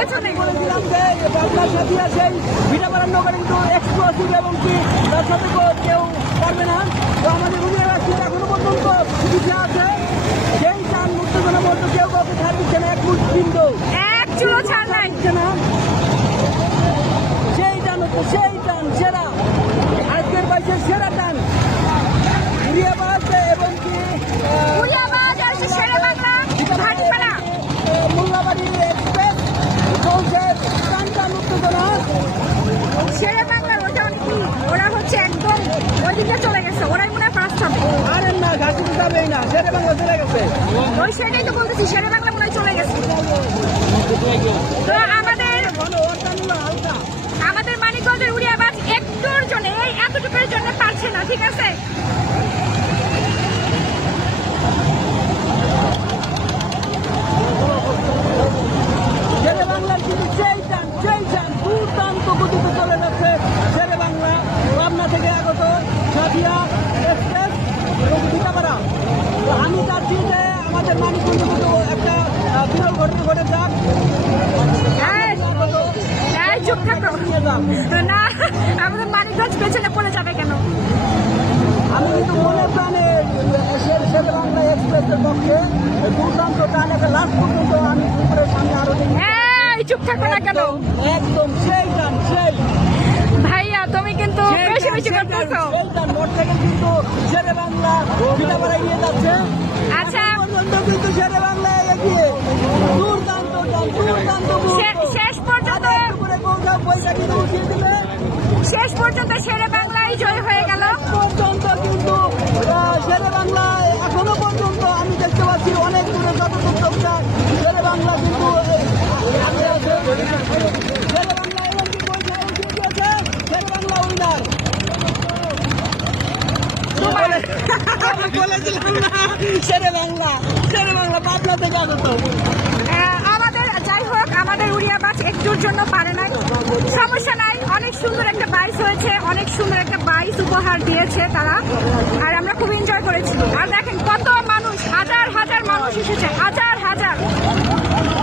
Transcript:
পেছনে বলেছিলাম যে বাংলার সাথে আছে ভিটাপাড়ার নগর কিন্তু এক্সক্লুসিভ এবং কি তার সাথে কেউ পারবে না। তো আমাদের উনিরা এখনো পর্যন্ত পিছিয়ে আছে। সেই চান মুক্তজনের মধ্যে কেউ কাউকে ছাড় দিচ্ছে না, এক মুঠ কিন্তু এক চুলো ছাড় নাই না। সেই টান হচ্ছে সেই টান সেরা, আজকের বাইশের সেরা টান উড়িয়াবাজ এবং কি উড়িয়াবাজ আর শেরে বাংলা ভাটিপাড়া মোল্লাবাড়ি এক্সপ্রেস চলছে টান টান উত্তেজনা। শেরে বাংলা ওটা কি ওরা হচ্ছে একদম ওইদিকে চলে গেছে, ওরাই মনে হয় ফার্স্ট হবে। আরে না ঘাটি যাবেই না, শেরে বাংলা চলে গেছে। ওই সেটাই তো বলতেছি, শেরে বাংলা মনে হয় চলে গেছে। তো আমাদের মানিকগঞ্জের উড়িয়াবাজ একটুর জন্য এই এতটুকুর জন্য পারছে না, ঠিক আছে। শেরে বাংলার কিন্তু সেই টান দুর্দান্ত গতিতে চলে যাচ্ছে শেরে বাংলা, পাবনা থেকে আগত সাদিয়া এক্সপ্রেস এবং ভিটাপাড়া। তো আমি চাচ্ছি যে আমাদের মানিকগঞ্জে কিন্তু একটা বিরল ঘটনা ঘটে যাক। চুপ থাকো না, আমাদের মানিকগঞ্জ পেছনে পড়ে যাবে কেন? আমি কিন্তু মনে প্রাণে শেরে বাংলা এক্সপ্রেসের পক্ষে দুর্দান্ত টান একটা লাস্ট পর্যন্ত আমি উপরের সামনে আরো চুপ থাকো না কেন? একদম সেই টান সেই ভাইয়া তুমি কিন্তু বেশি বেশি করতেছো। মোটরসাইকেল কিন্তু শেরে বাংলা ভিটাপাড়ায় নিয়ে যাচ্ছে। আচ্ছা পর্যন্ত কিন্তু শেরে বাংলা এগিয়ে দুর্দান্ত টান দুর্দান্ত শেষ পর্যন্ত করে পৌঁছাও পয়সা কিন্তু উঠিয়ে দিলে শেষ পর্যন্ত শেরে বাংলাই জয় হয়ে গেল। পর্যন্ত কিন্তু শেরে বাংলা এখনো পর্যন্ত আমি দেখতে পাচ্ছি অনেক দূরে যতটুকু চোখটা শেরে বাংলা কিন্তু আগে আছে। শেরে বাংলা এবং কি পয়সা উঠিয়ে দিয়েছে, শেরে বাংলা উইনার। বলেছিলাম না শেরে বাংলা পাবনা থেকে আগত। আমাদের যাই হোক আমাদের উড়িয়াবাজ একটুর জন্য পারে নাই, সমস্যা নাই। অনেক সুন্দর একটা বাইস হয়েছে, অনেক সুন্দর একটা বাইস উপহার দিয়েছে তারা, আর আমরা খুব এনজয় করেছি।